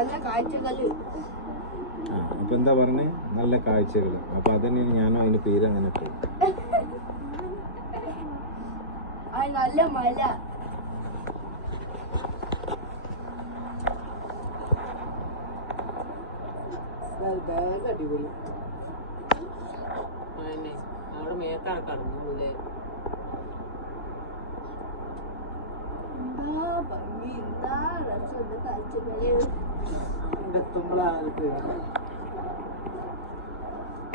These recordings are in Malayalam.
നല്ല കാഴ്ചകള്. അപ്പൊ എന്താ പറഞ്ഞേ? നല്ല കാഴ്ചകള്. അപ്പൊ അതന്നെയാണ് ഞാനും അതിന്റെ പേര് അങ്ങനെ ഇട്ടത്. നല്ല മല. അടിപൊളി. അവിടെ മേത്താണ് കടന്നുള്ളൂല്ലേ.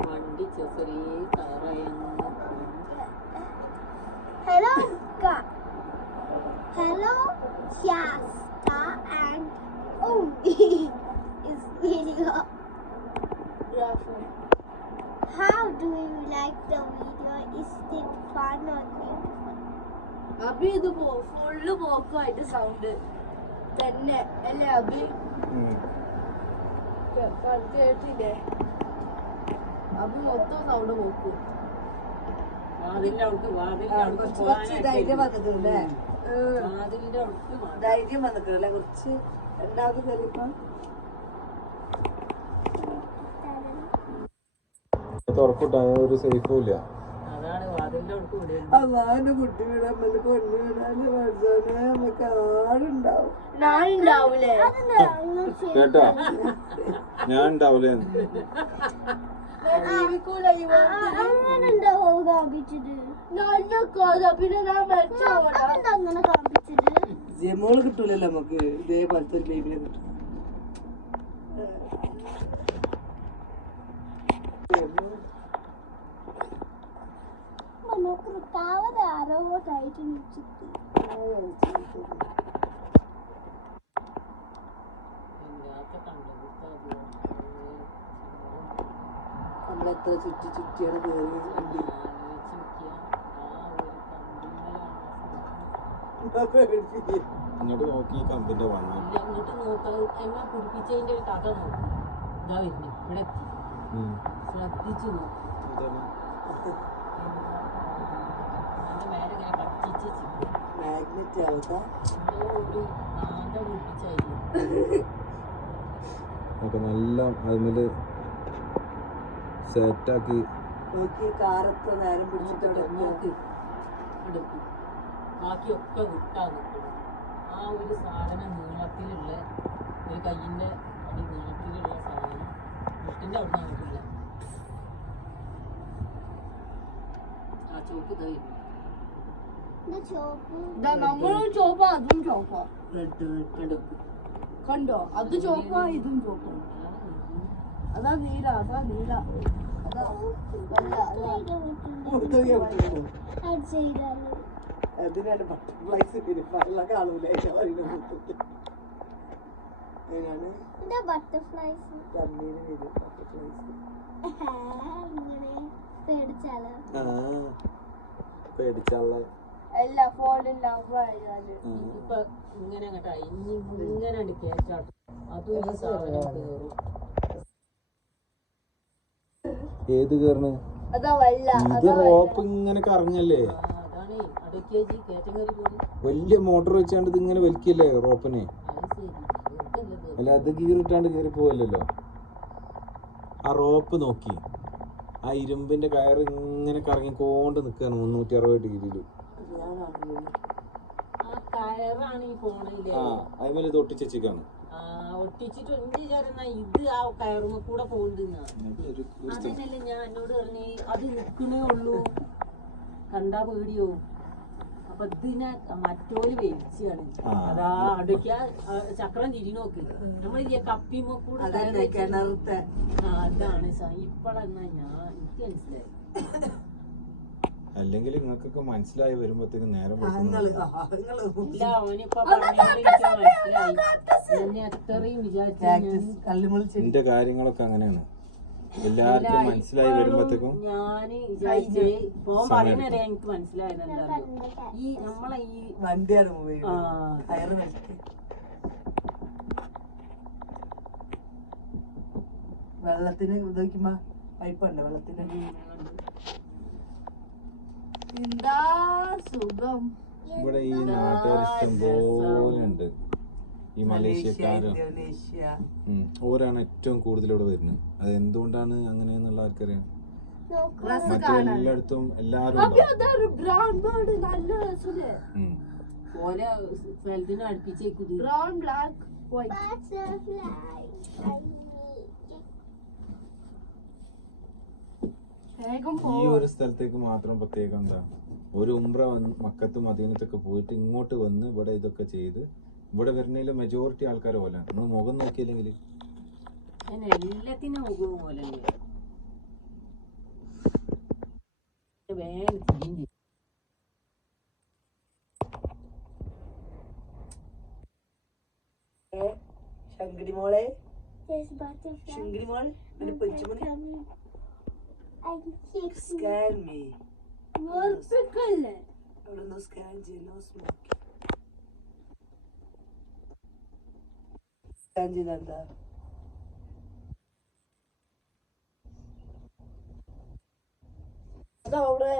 വണ്ടി ചെറിയ Hello, hello, Shasta and it's video. How do you like the video? Is it fun or beautiful? Abi ഇത് ഫുള്ള് പോക്കുമായിട്ട് സൗണ്ട് തന്നെ അല്ലേ അബി? കേട്ടില്ലേ? അബി മൊത്തം സൗണ്ട് പോക്കും. ധൈര്യം വന്നിട്ടില്ലേ? ധൈര്യം വന്നിട്ടില്ലേ കുറച്ച്? രണ്ടാമത് കയറിയപ്പോ തുറക്കൂട്ടാ, ഒരു സേഫും ഇല്ല. അള്ളാന്റെ കുട്ടി വീടാൻ പൊന്നു വീടാൻ നമുക്ക് ആടുണ്ടാവും. ഞാനുണ്ടാവൂലേ? കേട്ടോ, ഞാൻ ഉണ്ടാവൂലേ? ജമോള് കിട്ടൂലല്ലോ നമുക്ക്. ഇതേപോലത്തെ ഒരു ബേബിനെ കിട്ടും. നമ്മളെത്ര ചുറ്റി ചുറ്റിയാണ് കയറി. ഇങ്ങോട്ട് നോക്കി കമ്പിന്റെ വന്നു. ഇങ്ങോട്ട് നോക്കാം. കുടിപ്പിച്ചതിന്റെ ഒരു കഥ നോക്കും. ഇതാ വരുന്നു ഇവിടെ ശ്രദ്ധിച്ചു നോക്കും. അപ്പൊ നല്ല അതില് സെറ്റാക്കി കാറത്ത് നേരം പിടിച്ചിട്ട് നോക്കി എടുക്കും. ബാക്കിയൊക്കെ വിട്ടാ നിൽക്കണം. ആ ഒരു സാധനം നീളത്തിലുള്ള ഒരു കയ്യിന്റെ അടി നീളത്തിലുള്ള സാധനം മുട്ടിന്റെ അവിടെ നിന്നിട്ടില്ല. ആ ചോപ്പ് ഇതായിരുന്നു. നമ്മളും ചോപ്പാ അതും ചോപ്പാ. റെഡ് എടുക്കും. കണ്ടോ? അത് ചോപ്പാ ഇതും ചോപ്പാ. അതാ നീല, അതാ നീല, അതാ അതിനാണ് ബട്ടർഫ്ലൈസ് കാണൂല. പേടിച്ചാളെ എല്ലാ ഫോണിൽ ഇപ്പൊ ഇങ്ങനെ അങ്ങോട്ടായി. ഇങ്ങനെ കേറ്റാട്ട് അതും സാധനം കയറും. ഏത് കേറണ്? അതാ വല്ല ഇത് റോപ്പ് ഇങ്ങനെ കറങ്ങല്ലേ? അതാണ് അടക്കേജി കയറ്റം കയറി പോയി. വലിയ മോട്ടർ വെച്ചാണ്ട് ഇത് ഇങ്ങനെ വലിക്കല്ലേ റോപ്പിനെ? അല്ല, അത് ഗീറിട്ടാണ്ട് കയറി പോവല്ലോ. ആ റോപ്പ് നോക്കി, ആ ഇരുമ്പിന്റെ കയറ് ഇങ്ങനെ കറങ്ങിക്കൊണ്ട് നിക്കാണ് 360 ഡിഗ്രിയില്. ആ കയറാണ് ഈ ഫോണില്. ആ, അതുപോലെ ഇത് ഒട്ടിച്ചാണ്. ഒട്ടിച്ചിട്ട് എന്ത് വിചാരം ഇത് ആ കയറുമ്പോ കൂടെ പോകുന്ന. അതിനല്ലേ ഞാൻ എന്നോട് പറഞ്ഞ് അത് നിക്കണേ ഉള്ളൂ, കണ്ടാ പേടിയോ. അപ്പൊ ഇതിനെ മറ്റോല് വലിച്ചാണ്. അതാ അടുക്ക ചക്രം തിരി നോക്ക്. നമ്മളില്ലേ കപ്പിമോ കൂടെ അതാണ്. ഇപ്പഴെന്നാ എനിക്ക് മനസ്സിലായി. അല്ലെങ്കിൽ നിങ്ങൾക്കൊക്കെ മനസ്സിലായി വരുമ്പോഴത്തേക്ക് നേരം ഇല്ല. ഓനിപ്പോ മനസ്സിലായി. എത്രയും വിചാരിച്ചു എന്റെ കാര്യങ്ങളൊക്കെ അങ്ങനെയാണ്. എല്ലാവർക്കും മനസ്സിലായി വരുമ്പോഴത്തേക്കും ഞാന് വിചാരിച്ചത് ഇപ്പൊ പറയുന്നതേ എനിക്ക് മനസ്സിലായത് എന്താ, ഈ നമ്മളെ ഈ വണ്ടിയാണ് വെള്ളത്തിന് ഇതാക്കുമ്പോ പൈപ്പുണ്ട് വെള്ളത്തിന്. എന്താ സുഖം. ഇവിടെ ഈ നാട്ടുകാർ ഇഷ്ടം പോലെ ഉണ്ട്. ഈ മലേഷ്യക്കാരും ഓരാണ് ഏറ്റവും കൂടുതൽ ഇവിടെ വരുന്നത്. അത് എന്തുകൊണ്ടാണ് അങ്ങനെയെന്നുള്ള ആർക്കറിയാം. മറ്റേ എല്ലായിടത്തും എല്ലാരും ഓലെ സ്ഥലത്തിന് അടുപ്പിച്ചേക്കും. Brown black white. ഈ ഒരു സ്ഥലത്തേക്ക് മാത്രം പ്രത്യേകം എന്താ, ഒരു ഉംറ മക്കത്ത് മദീനത്തൊക്കെ പോയിട്ട് ഇങ്ങോട്ട് വന്ന് ഇവിടെ ഇതൊക്കെ ചെയ്ത് ഇവിടെ വരുന്നതിൽ മെജോറിറ്റി ആൾക്കാർ പോലെ നമ്മൾ മുഖം നോക്കിയില്ലെങ്കിൽ എല്ലാത്തിനും മുഖവും പോലെ ശങ്കടി മോളെ, ശങ്കടി മോൾ സ്കാൻ മീ. അവിടുന്ന് സ്കാൻ ചെയ്യല്ലോ. സ്കാൻ ചെയ്തെന്താ? അതവിടെ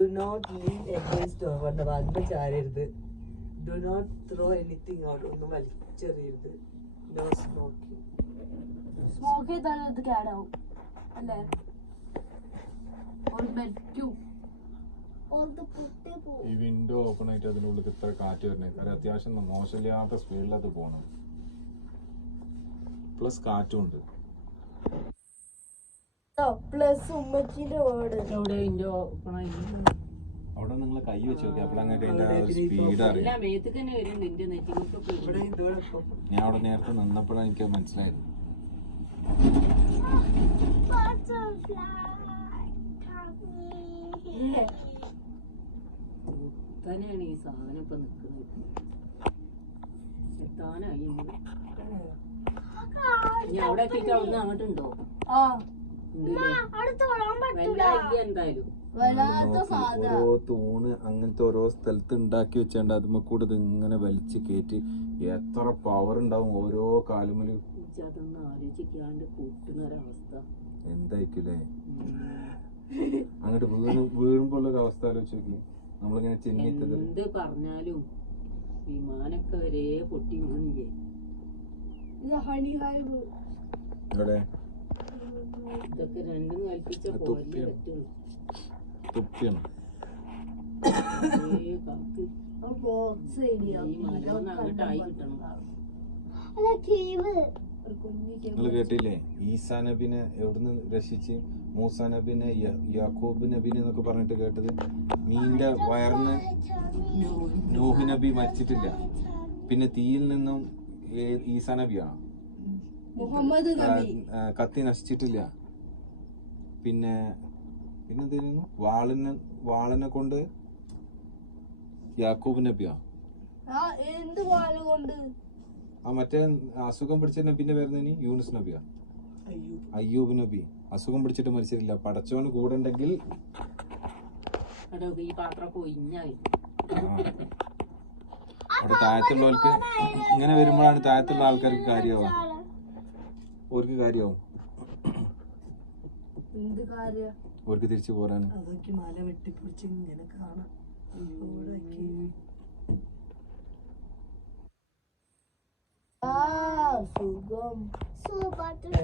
do not lean against door. വന്ന വന്ന് ചാരരുത്. Do not throw anything out. ഒന്നും വലിച്ചെറിയരുത്. No smoking. സ്മോക്ക് ചെയ്താൽ ഇത് കേടാവും അല്ലേ? ഈ വിൻഡോ ഓപ്പൺ ആയിട്ട് അതിനുള്ളിൽ ഇത്ര കാറ്റ് വരണേ. കാരണം അത്യാവശ്യം മോശമില്ലാത്ത സ്പീഡിൽ അത് പോകണം. പ്ലസ് കാറ്റും ഉണ്ട്. പ്ലസ് ഉമ്മച്ചിന്റെ വേർഡ് അവിടെ നിങ്ങൾ കൈ വെച്ച് നോക്കി അപ്പോൾ അങ്ങനെ സ്പീഡ് അറിയാം. ഞാൻ അവിടെ നേരത്തെ നിന്നപ്പോഴാണ് എനിക്ക് മനസ്സിലായത്. തന്നെയാണ് ഈ സാധനം ഇപ്പൊ നിക്കുന്നത്. എത്താനായി ഇനി അവിടെ എത്തിയിട്ട് അവിടുന്ന് അങ്ങോട്ടുണ്ടോ? എന്തായാലും ഓരോ തൂണ് അങ്ങനത്തെ ഓരോ സ്ഥലത്ത് ഉണ്ടാക്കി വെച്ചാണ്ട് അതുമ്മ കൂടെ ഇത് ഇങ്ങനെ വലിച്ചു കയറ്റി എത്ര പവർ ഉണ്ടാവും ഓരോ കാലുമല്. അതൊന്നും ആലോചിക്കാണ്ട് കൂട്ടുന്ന ഒരവസ്ഥ എന്തായിക്കില്ലേ? അങ്ങോട്ട് വീഴുമ്പോൾ ഒരു അവസ്ഥ ആലോചിച്ച് നോക്കി. നമ്മളിങ്ങനെ ചെന്നിട്ടത് എന്ത് പറഞ്ഞാലും വിമാനൊക്കെ വരെ പൊട്ടി വീണില്ലേ? ഇവിടെ ഇതൊക്കെ രണ്ടും കൽപ്പിച്ച പോലെ പറ്റുള്ളൂ. തുപ്പിയാണ് അങ്ങോട്ടായി കിട്ടണം. നിങ്ങൾ കേട്ടില്ലേ? ഈസാ നബിനെ എവിടുന്ന് രക്ഷിച്ച് മൂസാ നബിനെ യാക്കൂബ് നബിനെ എന്നൊക്കെ പറഞ്ഞിട്ട് കേട്ടത്. മീന്റെ വയറിന് നൂഹ് നബി മരിച്ചിട്ടില്ല. പിന്നെ തീയിൽ നിന്നും ഈസാ നബിയാണ് കത്തി നശിച്ചിട്ടില്ല. പിന്നെ പിന്നെന്തായിരുന്നു? വാളിനെ കൊണ്ട് യാക്കൂബ് നബിയാ. ആ മറ്റേ അസുഖം പിടിച്ച നബിന്റെ പേരുന്നതിന് യൂനുസ് നബിയാ. അയ്യൂബ് നബി അസുഖം പിടിച്ചിട്ട് മരിച്ചിട്ടില്ല. പടച്ചോന് കൂടെ ഉണ്ടെങ്കിൽ ഈ പാത്രം അവിടെ താഴത്തുള്ളവർക്ക് ഇങ്ങനെ വരുമ്പോഴാണ് താഴത്തുള്ള ആൾക്കാർക്ക് കാര്യമാവും. ഓർക്ക് കാര്യമാവും. ഓർക്ക് തിരിച്ചു പോരാണ്. മല വെട്ടിപ്പിടിച്ച് ഇങ്ങനെ കാണാം.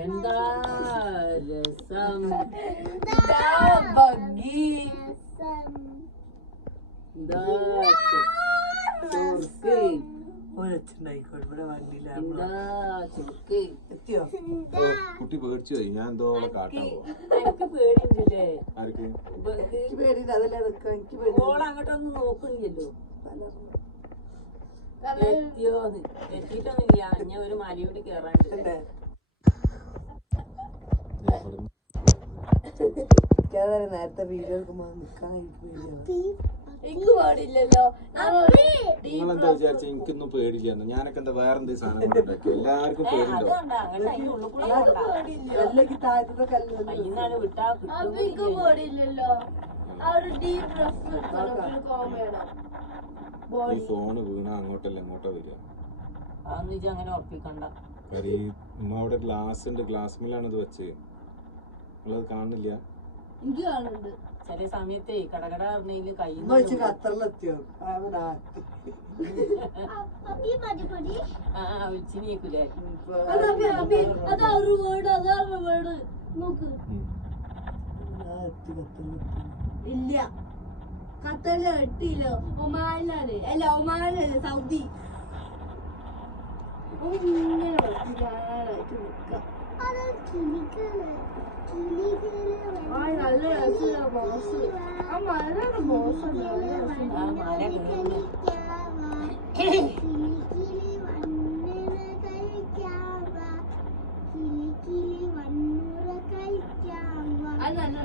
എന്താ രസം. കുട്ടി പേടിച്ചു പോയി. ഞാൻ എന്തോ കാട്ടാൻ പോവാ. എനിക്ക് പേടിയുണ്ടല്ലേ? ആർക്ക് അങ്ങോട്ടൊന്നും നോക്കണില്ലല്ലോ. എത്തിയോന്ന് എത്തിയിട്ടൊന്നുമില്ല. ഞാൻ ഒരു മലയോട് കേറാണ്ട് നേരത്തെ വീഡിയോ നിങ്ങളെന്താ വിചാരിച്ച എനിക്കൊന്നും പേടില്ല? ഞാനൊക്കെ എന്താ വേറെ എന്തെങ്കിലും സാധനം കൊണ്ടുണ്ടാക്കി എല്ലാവർക്കും പേടിണ്ടോ? ഈ ഫോണ് വീണ അങ്ങോട്ടല്ല ഇങ്ങോട്ടാ വരിക. അങ്ങനെ ഉറപ്പിക്കണ്ട. ഉമ്മ അവിടെ ഗ്ലാസ് ഉണ്ട്. ഗ്ലാസ് മേലാണ് ഇത് വെച്ച്. നിങ്ങളത് കാണുന്നില്ല? ചില സമയത്തേ കടകട പറഞ്ഞതില് കയ്യിൽ വെച്ച് ഖത്തറിലെത്തിയോ വിളിച്ചിനിയേക്കൂലേ അതാ ഒരു വേർഡ് അതാണ് വേർഡ് നോക്ക് ഇല്ല ഖത്തറില് എത്തിയില്ല ഒമാനിലാണ് അല്ല ഒമാനല്ല സൗദി ഇങ്ങനെ നല്ല രസമുള്ള ബോസ് ആ മലയാണ് ബോസ് അത് നല്ല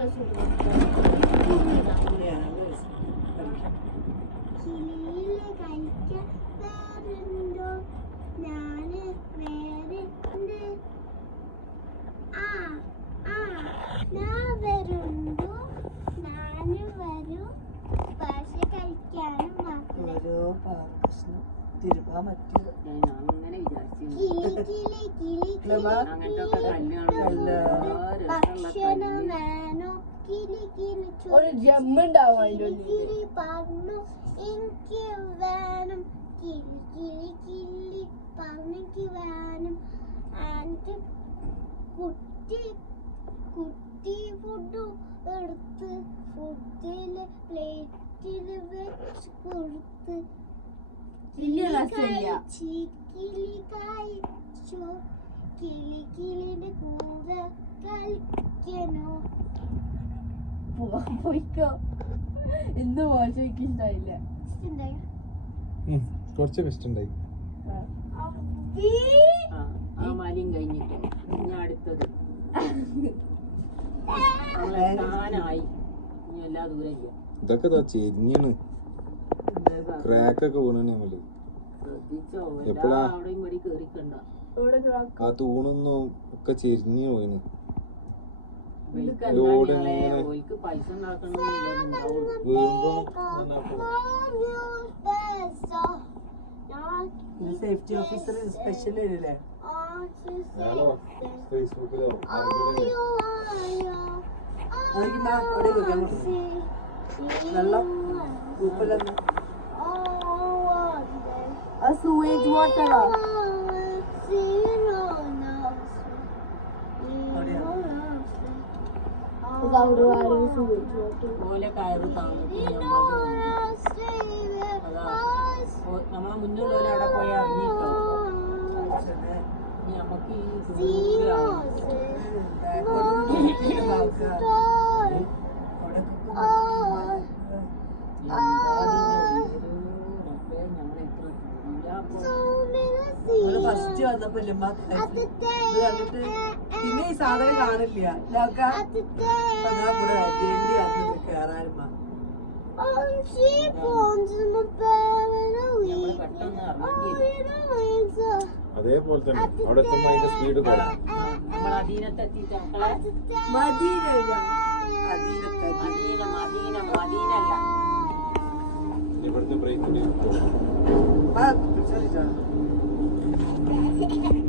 ഓരോ പ്രശ്നം തിരുവാ മറ്റു അങ്ങനെ വിചാരിച്ചു അങ്ങനത്തെ ഒരു ജമ്മുണ്ടാവും അതിൻ്റെ എനിക്ക് വേണം കിളി കിളി കിളി പറഞ്ഞെനിക്ക് വേണം ആൻഡ് കുട്ടി കുട്ടി ഫുഡ് എടുത്ത് ഫുഡില് പ്ലേറ്റില് വെച്ച് കൊടുത്ത് കിളി കഴിച്ചോ കിളിന്റെ കൂടെ കളിക്കണോ പോയിക്കോ എന്ത് മോശം എനിക്ക് ഇഷ്ടായില്ല കുറച്ചൊക്കെ ഇഷ്ടണ്ടായി ആ മാലിയും കഴിഞ്ഞിട്ട് ഇനി അടുത്തത് ഞാനായി ഇനി എല്ലാ ദൂരം ഇല്ല ഇതൊക്കെ ചെരിഞ്ഞാണ് ക്രാക്കൊക്കെ വീണാണ് നമ്മള് ശ്രദ്ധിച്ചോ എപ്പഴാ? അവിടെയും പടി കേറിക്കണ്ട ആ തൂണൊന്നും ഒക്കെ ചെരിഞ്ഞു പോയിന് ഓൽക്ക് പൈസ ഉണ്ടാക്കണമെന്നുണ്ടാവുള്ളൂ വീഴുമ്പോ സേഫ്റ്റി ഓഫീസർ സ്പെഷ്യൽ വരില്ലേ ഫേസ്ബുക്കിലോ വെള്ളം ഉപ്പല്ലെന്ന് ആ സൂവേജ് വാട്ടറാ ഓലെ കയറ് താമസിക്കും നമ്മളെ മുന്നിലുള്ളവരെ അവിടെ പോയി ഇറങ്ങിട്ടോ ഇനി നമുക്ക് ഫസ്റ്റ് വന്നപ്പോ ഇത് കണ്ടിട്ട് പിന്നെ ഈ സാധനം കാണില്ല കൂടെ വേണ്ടി അന്ന് കേറാനും അതേപോലെ തന്നെ അവിടെ എത്തുമ്പോ അതിന്റെ സ്പീഡ് കുറയും നമ്മൾ അധീനത്തെത്തിയിട്ട് മക്കളെ മദീനല്ല മദീനല്ല ഇവിടുത്തെ ബ്രേക്ക് ആ